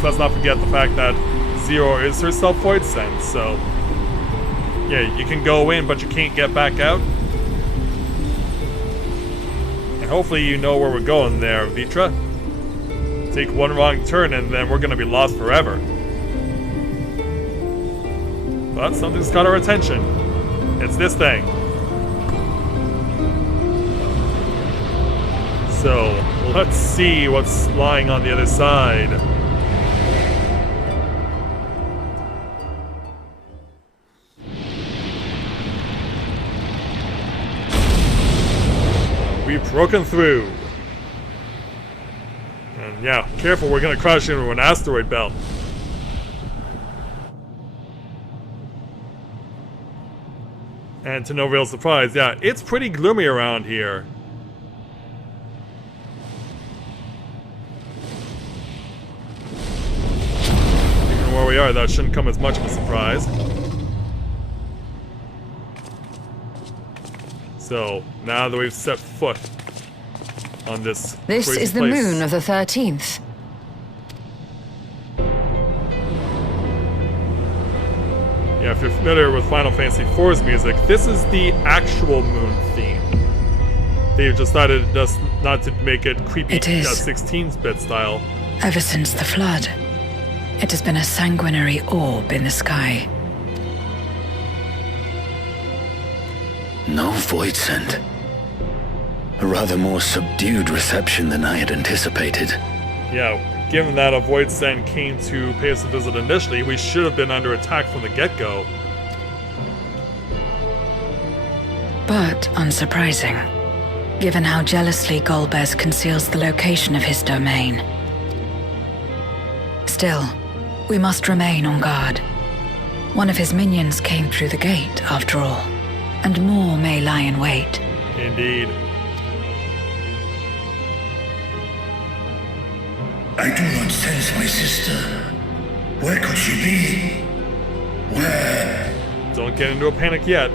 course, let's not forget the fact that Zero is herself Void Sent, so yeah, you can go in, but you can't get back out. And hopefully you know where we're going there, Vitra. Take one wrong turn and then we're gonna be lost forever. But something's got our attention. It's this thing. So, let's see what's lying on the other side. We've broken through. And yeah, careful, we're gonna crash into an asteroid belt. And to no real surprise, yeah, it's pretty gloomy around here. Given where we are, that shouldn't come as much of a surprise. So, now that we've set foot on this is the moon of the 13th. Yeah, if you're familiar with Final Fantasy IV's music, this is the actual moon theme. They've decided just not to make it creepy 16-bit style. Ever since the flood, it has been a sanguinary orb in the sky. No Void Sent. A rather more subdued reception than I had anticipated. Yeah, given that a Void Sent came to pay us a visit initially, we should have been under attack from the get-go. But unsurprising, given how jealously Golbez conceals the location of his domain. Still, we must remain on guard. One of his minions came through the gate, after all, and more may lie in wait. Indeed. I do not sense my sister. Where could she be? Where? Don't get into a panic yet.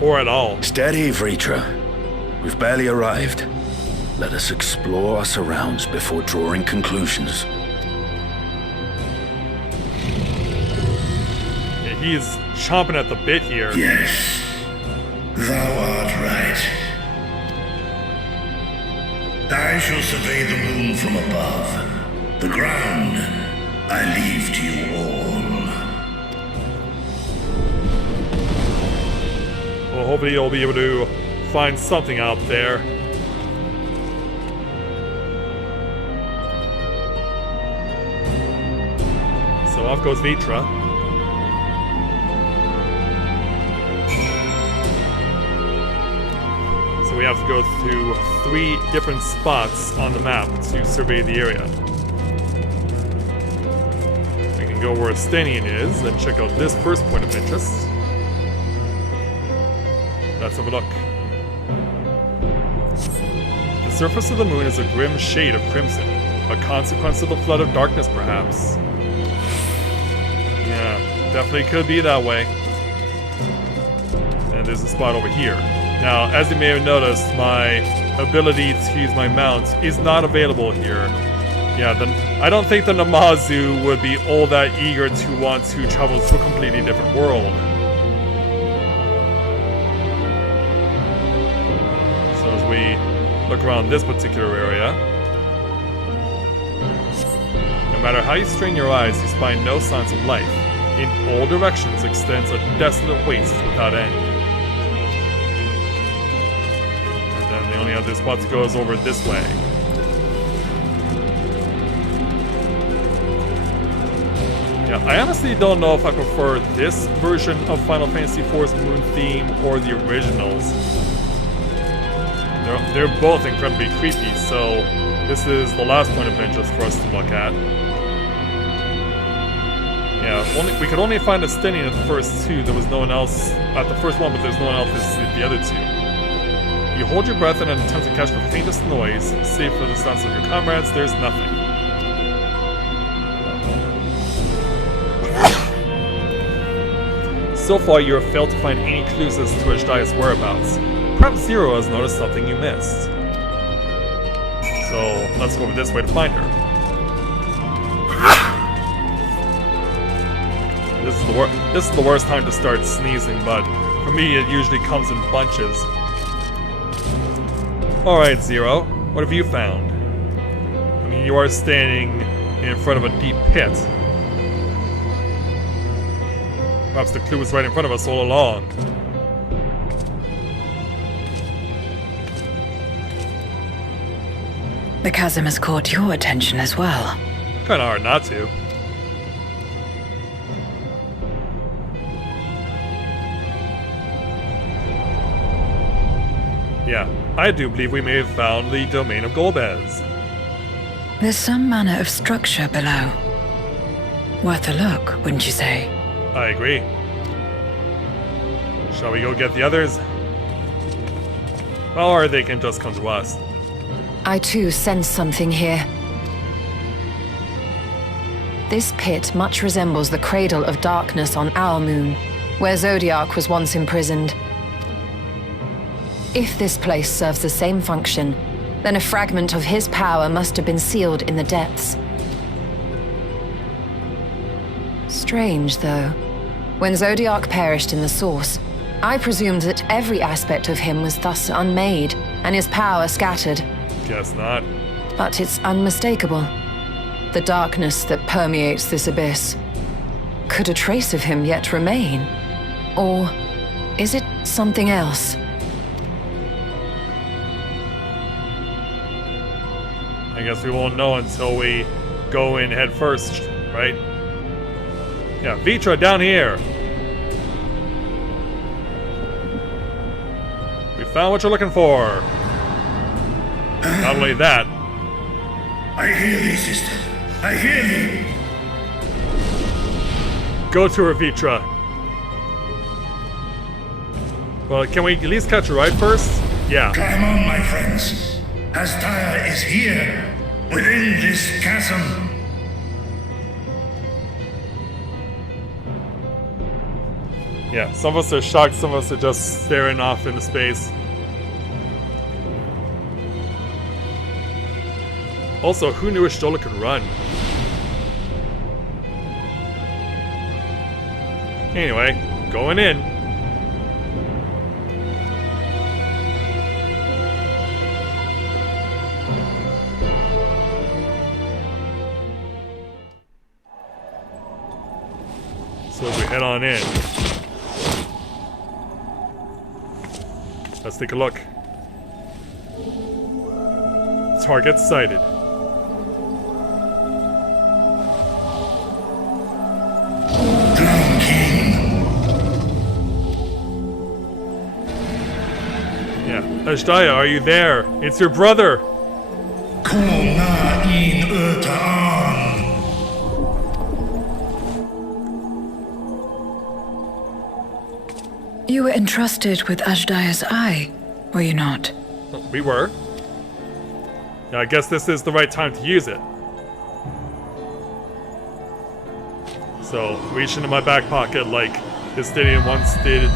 Or at all. Steady, Vritra. We've barely arrived. Let us explore our surrounds before drawing conclusions. Yeah, he is chomping at the bit here. Yes, thou art right. I shall survey the moon from above. The ground, I leave to you all. Well, hopefully you'll be able to find something out there. So off goes Vitra. So we have to go to 3 different spots on the map to survey the area. We can go where Stenian is and check out this first point of interest. Let's have a look. The surface of the moon is a grim shade of crimson, a consequence of the flood of darkness, perhaps. Yeah, definitely could be that way. And there's a spot over here. Now, as you may have noticed, my ability to use my mount is not available here. Yeah, I don't think the Namazu would be all that eager to want to travel to a completely different world. So as we look around this particular area, no matter how you strain your eyes, you find no signs of life. In all directions extends a desolate waste without end. The only other spot to go is over this way. Yeah, I honestly don't know if I prefer this version of Final Fantasy IV's moon theme or the originals. They're both incredibly creepy, so this is the last point of interest for us to look at. Yeah, we could only find a Stenian at the first 2. There was no one else at the first one, but there's no one else at the other 2. You hold your breath in an attempt to catch the faintest noise, save for the sounds of your comrades, there's nothing. So far, you have failed to find any clues as to Ashdia's whereabouts. Perhaps Zero has noticed something you missed. So, let's go over this way to find her. This is the worst time to start sneezing, but for me it usually comes in bunches. Alright, Zero, what have you found? I mean, you are standing in front of a deep pit. Perhaps the clue was right in front of us all along. The chasm has caught your attention as well. Kinda hard not to. Yeah, I do believe we may have found the domain of Golbez. There's some manner of structure below. Worth a look, wouldn't you say? I agree. Shall we go get the others? Or they can just come to us. I too sense something here. This pit much resembles the cradle of darkness on our moon, where Zodiac was once imprisoned. If this place serves the same function, then a fragment of his power must have been sealed in the depths. Strange, though. When Zodiac perished in the source, I presumed that every aspect of him was thus unmade, and his power scattered. Guess not. But it's unmistakable. The darkness that permeates this abyss. Could a trace of him yet remain? Or is it something else? I guess we won't know until we go in head first, right? Yeah, Vitra, down here! We found what you're looking for! Not only that... I hear thee, sister. I hear thee. Go to her, Vitra. Well, can we at least catch a ride first? Yeah. Climb on, my friends. Astaya is here, within this chasm. Yeah, some of us are shocked, some of us are just staring off into space. Also, who knew Ashtola could run? Anyway, going in. So as we head on in, let's take a look. Target sighted. Ashdaya, are you there? It's your brother! You were entrusted with Ashdaya's eye, were you not? We were. Yeah, I guess this is the right time to use it. So, reach into my back pocket like Histidian once did,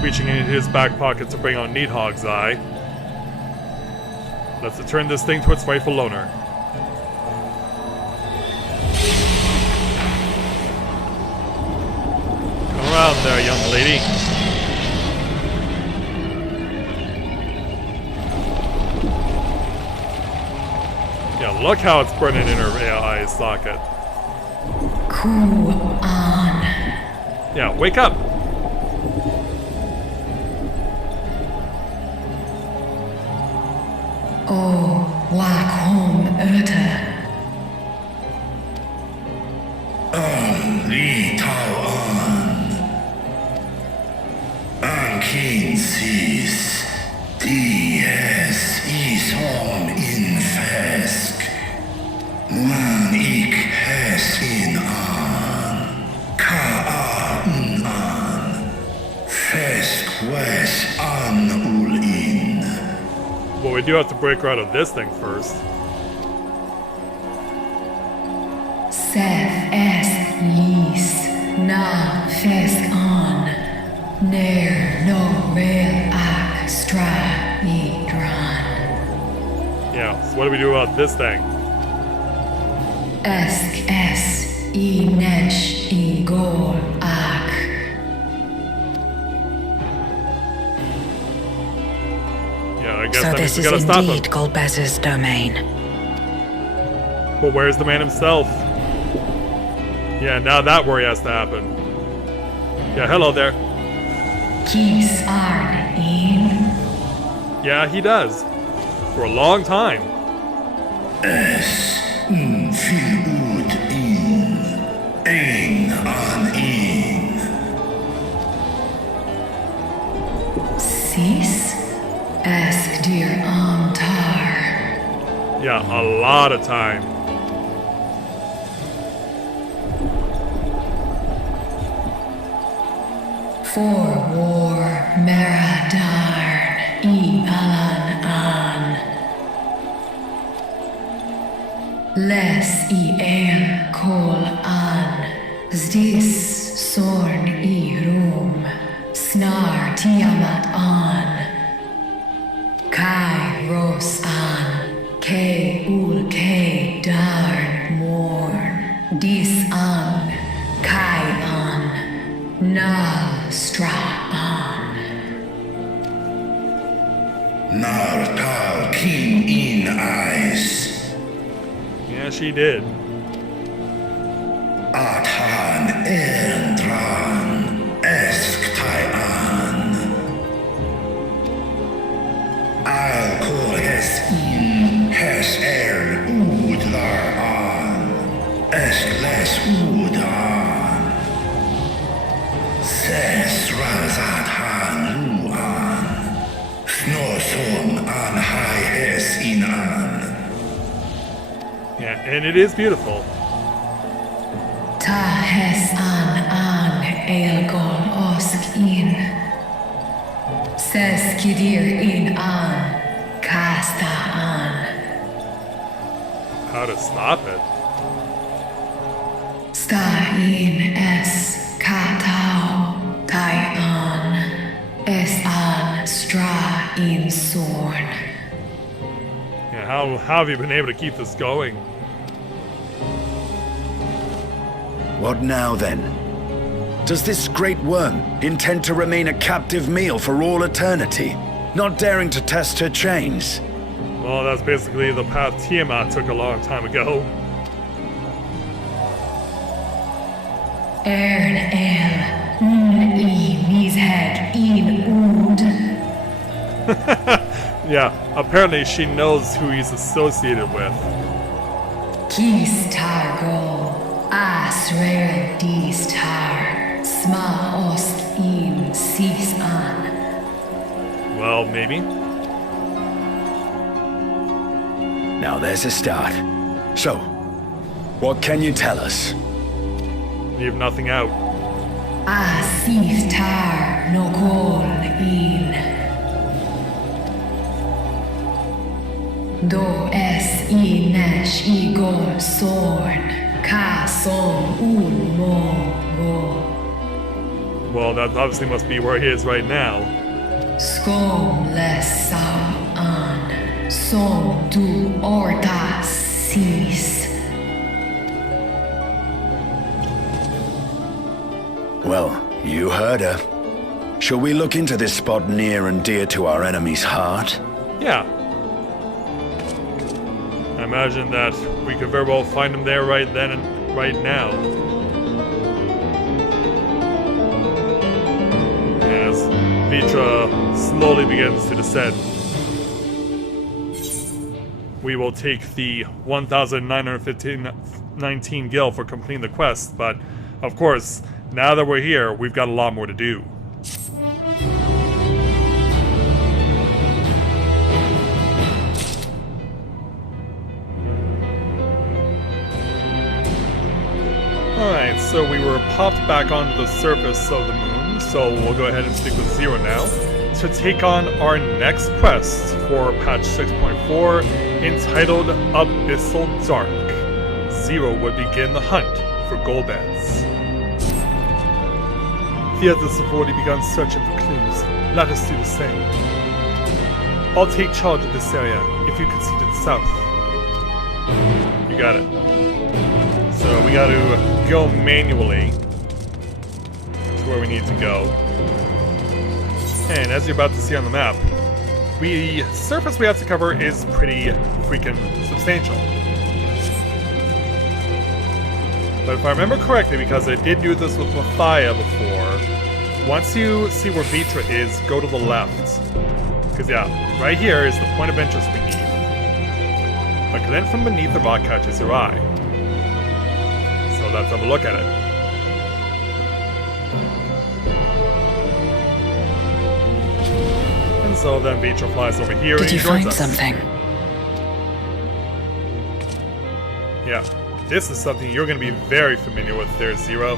reaching into his back pocket to bring out Needhog's eye. Let's return this thing to its rightful owner. Come around there, young lady. Yeah, look how it's burning in her eye socket. Cool on. Yeah, wake up! Oh, wak home Urta. Li Tao An. Ankin Sis. Dies is hom in Fesk. Wan ik hes in an. Ka an. Fesk wes an ul in. Well, we do have to break her out of this thing first. Seth es lis. Na fesk on. Nair no real ak stra idran. Yeah, so what do we do about this thing? Esk es I nesh I gol ak guess So that this means we is gotta stop him. indeed Golbez's domain. But where's the man himself? Yeah, now that worry has to happen. Yeah, hello there. Kis Arn in. Yeah, he does. For a long time. Fil ud in. Ein an in. Sis? Ask dear Antar. Yeah, a lot of time. For war Meradarn I Alan An. Les I El Kol An. Zdis Sorn I Rum. Snar Tiamat An. Kai Ros An. Ke Ul Ke Darn Morn. Dis An. Kai An. Nal Stra An. Nar tal kin in eyes. Yeah, she did. Athan Endran. Esk tai an. I'll call hes in. Hes ud lar an. Esk les ud an. Ses razat han lu an. Snoson an hai hes in an. Yeah, and it is beautiful. Ta hes an elgol osk in. Ses kidir in an. Kasta an. How to stop it? Sta in es katao. Tai an. Es an stra in sorn. Yeah, how have you been able to keep this going? What now, then? Does this great worm intend to remain a captive meal for all eternity, not daring to test her chains? Well, that's basically the path Tiamat took a long time ago. Ern el. I mis head in ud. Yeah, apparently she knows who he's associated with. Kis targo. Asrael dis tar. Sma osk in sis an. Well, maybe. Now there's a start. So, what can you tell us? Leave nothing out. Asif tar no kol in. Do es I nesh I gol sorn. Ka som un mo go. Well, that obviously must be where he is right now. Skom les sam an. Som du orta sis. Well, you heard her. Shall we look into this spot near and dear to our enemy's heart? Yeah. I imagine that we could very well find him there right then and right now. As Vitra slowly begins to descend. We will take the 1,919 gil for completing the quest, but of course, now that we're here, we've got a lot more to do. Alright, so we were popped back onto the surface of the moon, so we'll go ahead and stick with Zero now to take on our next quest for patch 6.4, entitled Abyssal Dark. Zero would begin the hunt for Golbez. The others have already begun searching for clues. Let us do the same. I'll take charge of this area if you can see to the south. You got it. So we got to go manually to where we need to go. And as you're about to see on the map, the surface we have to cover is pretty freaking substantial. But if I remember correctly, because I did do this with Mathia before, once you see where Vitra is, go to the left. Because yeah, right here is the point of interest we need. A glint from beneath the rock catches your eye. So let's have a look at it. And so then Vitra flies over here and Did you joins find us. something? Yeah, this is something you're going to be very familiar with there, Zero.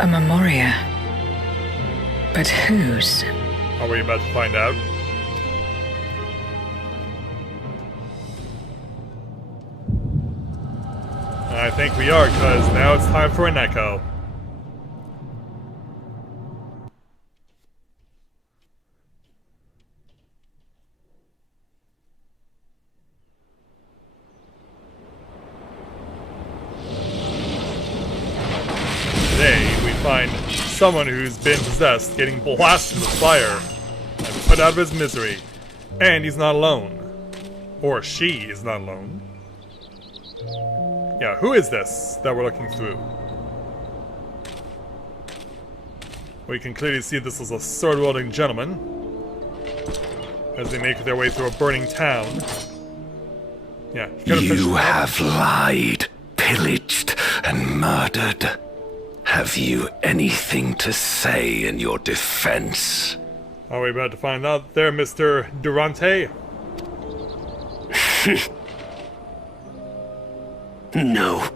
A memoria. But whose? Are we about to find out? I think we are, because now it's time for an echo. Today, we find someone who's been possessed getting blasted with fire and put out of his misery. And he's not alone. Or she is not alone. Yeah, who is this that we're looking through? We can clearly see this is a sword-wielding gentleman as they make their way through a burning town. Yeah, You have lied, pillaged, and murdered. Have you anything to say in your defense? Are we about to find out there, Mr. Durante? No.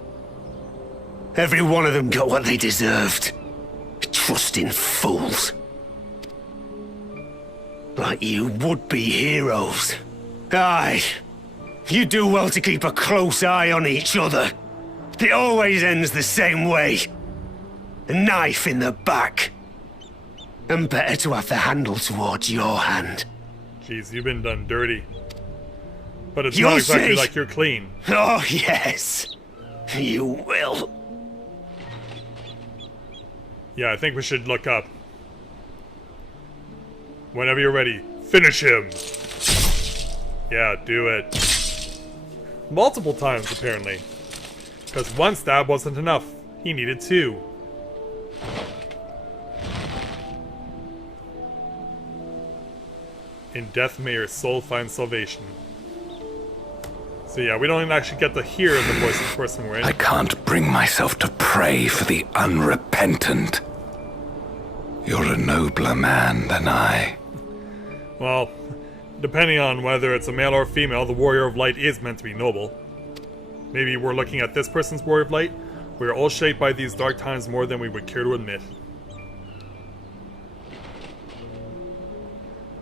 Every one of them got what they deserved. Trusting fools. Like you would-be heroes. Aye. You do well to keep a close eye on each other. It always ends the same way. A knife in the back. And better to have the handle towards your hand. Jeez, you've been done dirty. But it's You'll not exactly see. like you're clean. Oh, yes. You will. Yeah, I think we should look up. Whenever you're ready, finish him! Yeah, do it. Multiple times, apparently. Because one stab wasn't enough. He needed two. In death may your soul find salvation. So yeah, we don't even actually get to hear the voice of the person we're in. I can't bring myself to pray for the unrepentant. You're a nobler man than I. Well, depending on whether it's a male or female, the Warrior of Light is meant to be noble. Maybe we're looking at this person's Warrior of Light. We are all shaped by these dark times more than we would care to admit.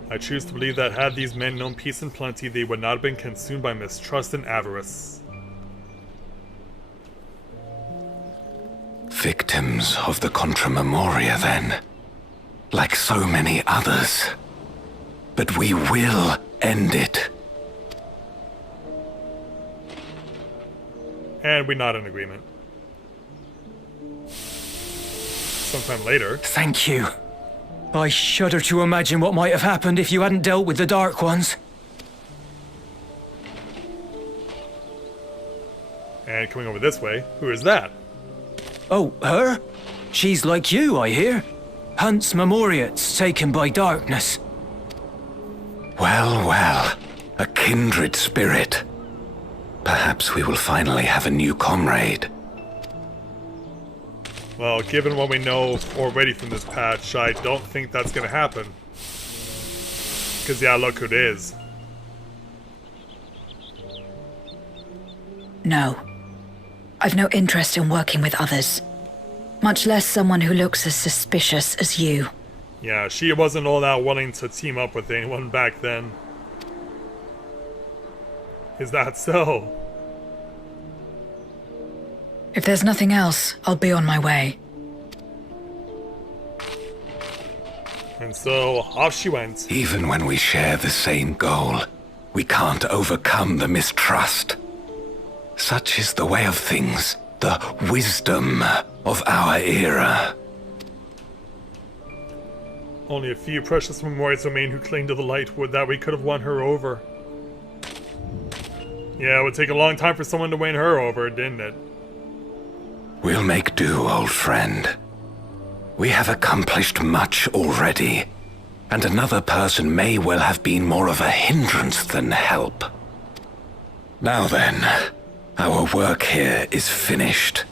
I choose to believe that had these men known peace and plenty, they would not have been consumed by mistrust and avarice. Victims of the Contra Memoria, then. Like so many others. But we will end it. And we're not in agreement. Sometime later. Thank you. I shudder to imagine what might have happened if you hadn't dealt with the Dark Ones. And coming over this way, who is that? Oh, her? She's like you, I hear. Hunts Memoriates taken by darkness. Well, well. A kindred spirit. Perhaps we will finally have a new comrade. Well, given what we know already from this patch, I don't think that's gonna happen. Because yeah, look who it is. No. I've no interest in working with others. Much less someone who looks as suspicious as you. Yeah, she wasn't all that willing to team up with anyone back then. Is that so? If there's nothing else, I'll be on my way. And so, off she went. Even when we share the same goal, we can't overcome the mistrust. Such is the way of things, the wisdom of our era. Only a few precious memorials remain who cling to the light. Would that we could have won her over. Yeah, it would take a long time for someone to win her over, didn't it? We'll make do, old friend. We have accomplished much already, and another person may well have been more of a hindrance than help. Now then, our work here is finished.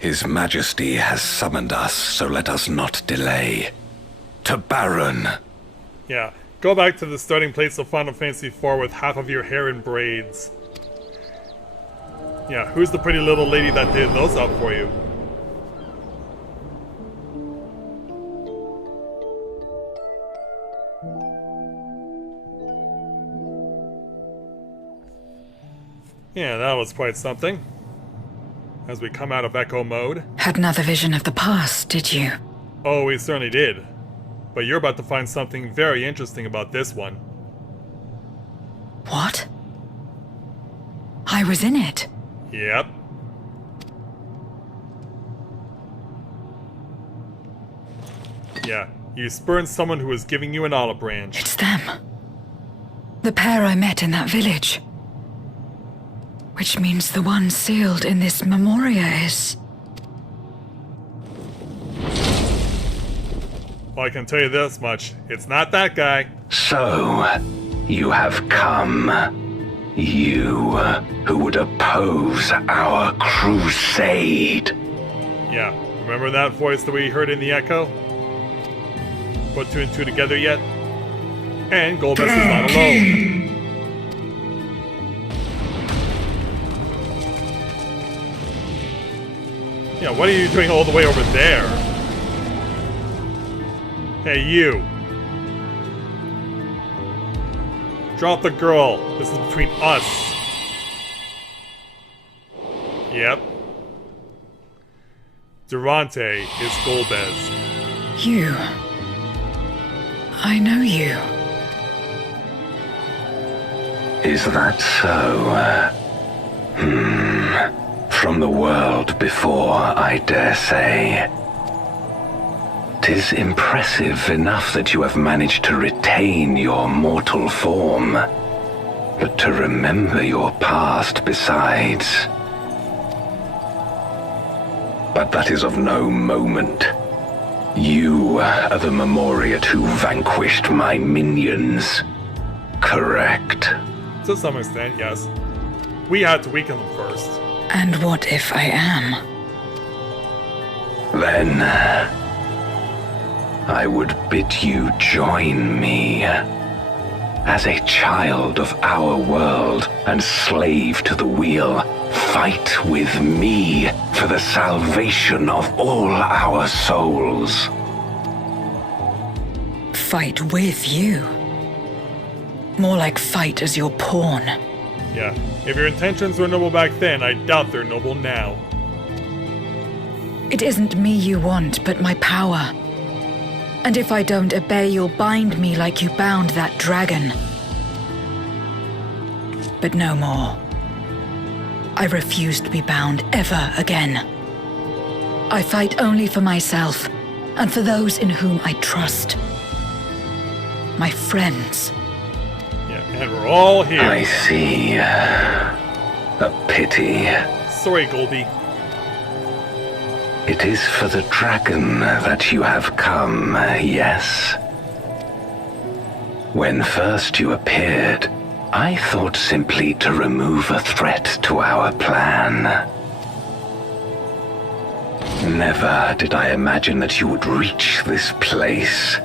His Majesty has summoned us, so let us not delay. To Baron. Yeah, go back to the starting place of Final Fantasy IV with half of your hair in braids. Yeah, who's the pretty little lady that did those up for you? Yeah, that was quite something. As we come out of Echo mode. Had another vision of the past, did you? Oh, we certainly did. But you're about to find something very interesting about this one. What? I was in it. Yep. Yeah, you spurned someone who was giving you an olive branch. It's them. The pair I met in that village. Which means the one sealed in this memoria is... Well, I can tell you this much. It's not that guy. So, you have come. You, who would oppose our crusade. Yeah, remember that voice that we heard in the Echo? Put two and two together yet? And Golbez is not alone. Yeah, what are you doing all the way over there? Hey, you. Drop the girl. This is between us. Yep. Durante is Golbez. You. I know you. Is that so? From the world before, I dare say. 'Tis impressive enough that you have managed to retain your mortal form, but to remember your past besides. But that is of no moment. You are the Memoriat who vanquished my minions, correct? To some extent, yes. We had to weaken them first. And what if I am? Then I would bid you join me. As a child of our world and slave to the wheel, fight with me for the salvation of all our souls. Fight with you? More like fight as your pawn. Yeah, if your intentions were noble back then, I doubt they're noble now. It isn't me you want, but my power. And if I don't obey, you'll bind me like you bound that dragon. But no more. I refuse to be bound ever again. I fight only for myself, and for those in whom I trust. My friends. Yeah, and we're all here. I see. A pity. Sorry, Golby. It is for the dragon that you have come, yes? When first you appeared, I thought simply to remove a threat to our plan. Never did I imagine that you would reach this place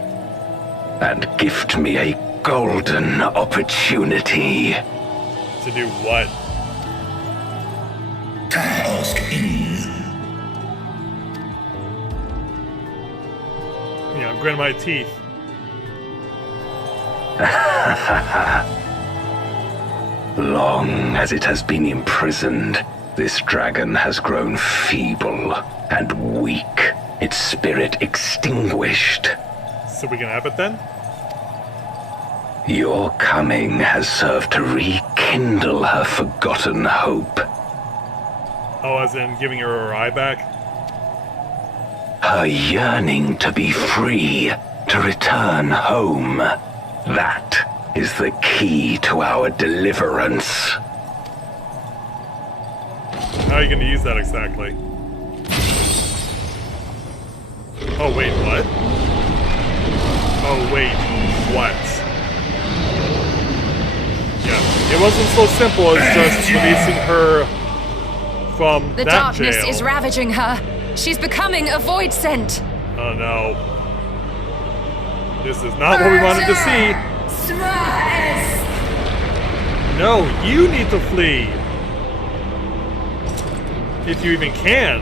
and gift me a golden opportunity. To do what? Task in. Yeah, I'm gritting my teeth. Long as it has been imprisoned, this dragon has grown feeble and weak, its spirit extinguished. So we can have it then? Your coming has served to rekindle her forgotten hope. Oh, as in giving her eye back? Her yearning to be free, to return home. That is the key to our deliverance. How are you going to use that exactly? Oh, wait, what? Oh, wait, what? Yeah, it wasn't so simple as just releasing her from The that darkness jail. is ravaging her. She's becoming a void scent. Oh, no. This is not what we wanted to see. No, you need to flee. If you even can.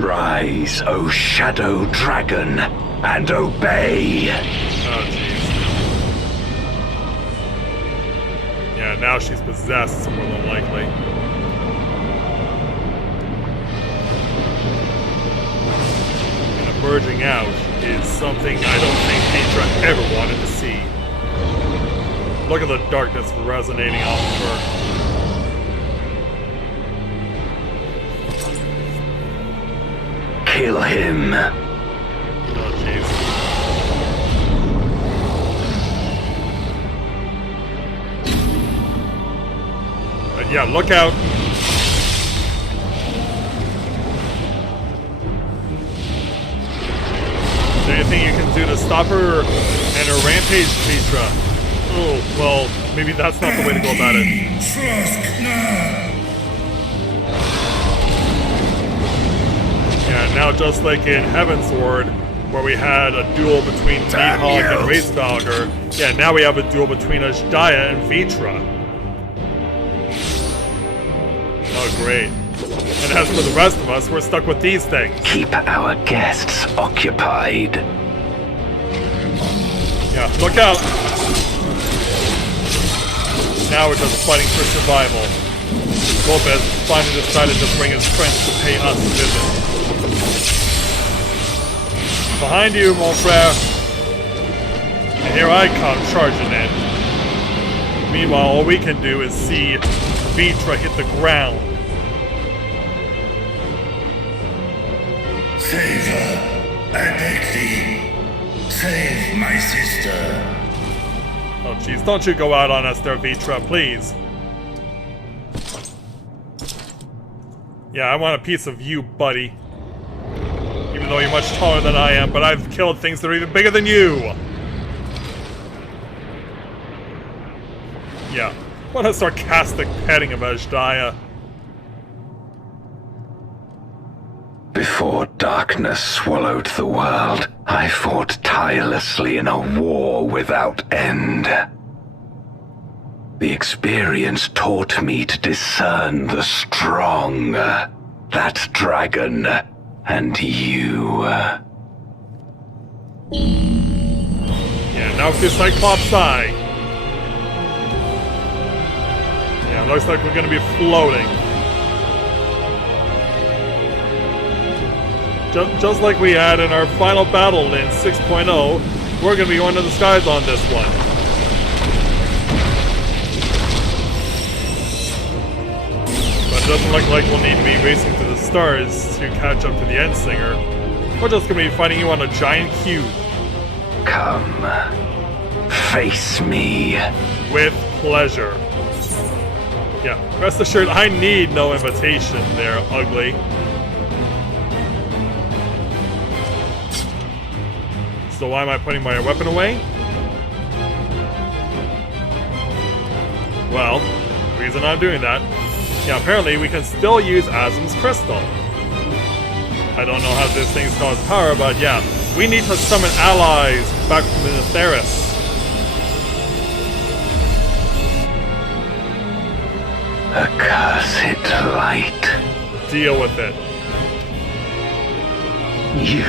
Rise, O Shadow Dragon, and obey. Oh, jeez. Yeah, now she's possessed, more than likely. And emerging out is something I don't think Petra ever wanted to see. Look at the darkness resonating off of her. Kill him. Oh, jeez. But yeah, look out. Is there anything you can do to stop her and her rampage, Petra? Oh, well, maybe that's not the way to go about it. Yeah, now just like in Heavensward, where we had a duel between Nighthawk and Wraithstalker, yeah, now we have a duel between Ashdaya and Vitra. Oh, great. And as for the rest of us, we're stuck with these things. Keep our guests occupied. Yeah, look out! Now we're just fighting for survival. Lopez finally decided to bring his friends to pay us a visit. Behind you, mon frere. And here I come charging in. Meanwhile, all we can do is see Vitra hit the ground. Save her. I beg thee. Save my sister. Oh jeez, don't you go out on us there, Vitra, please. Yeah, I want a piece of you, buddy. Even though you're much taller than I am, but I've killed things that are even bigger than you! Yeah, what a sarcastic petting of Ashdaya. Before darkness swallowed the world, I fought tirelessly in a war without end. The experience taught me to discern the strong, that dragon, and you. Yeah, now it's Cyclops Eye. Yeah, looks like we're gonna be floating. Just like we had in our final battle in 6.0, we're gonna be going to the skies on this one. But it doesn't look like we'll need to be racing to the stars to catch up to the Endsinger. We're just gonna be fighting you on a giant cube. Come, face me. With pleasure. Yeah, rest assured, I need no invitation there, ugly. So why am I putting my weapon away? Well, the reason I'm doing that, yeah, apparently we can still use Azim's Crystal. I don't know how this thing's cause power, but yeah, we need to summon allies back from the Netheris. Accursed light. Deal with it. You,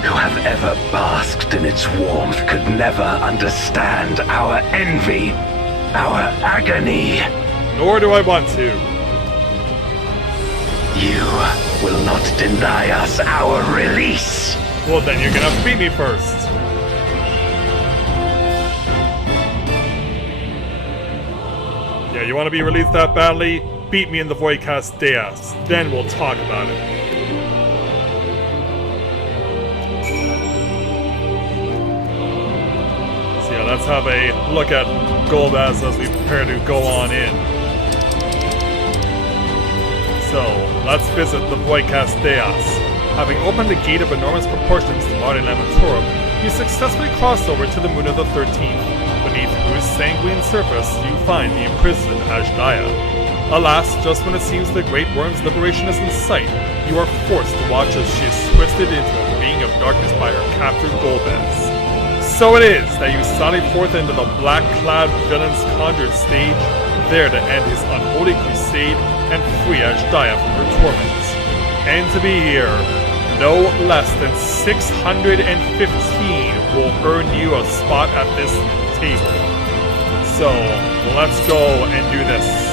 who have ever basked in its warmth, could never understand our envy, our agony. Nor do I want to. You will not deny us our release. Well, then you're gonna have to beat me first. Yeah, you want to be released that badly? beat me in the Voidcast Deus. Then we'll talk about it. So yeah, let's have a look at Golbez as we prepare to go on in. So, let's visit the Voidcast Deus. Having opened a gate of enormous proportions to Mare Lamentorum, you successfully cross over to the moon of the 13th, beneath whose sanguine surface you find the imprisoned Ashdaya. Alas, just when it seems the Great Worm's liberation is in sight, you are forced to watch as she is twisted into a being of darkness by her captor Golbez. So it is that you sally forth into the black-clad villain's conjured stage, there to end his unholy crusade and free Ashdaya from her torments. And to be here, no less than 615 will earn you a spot at this table. So, let's go and do this.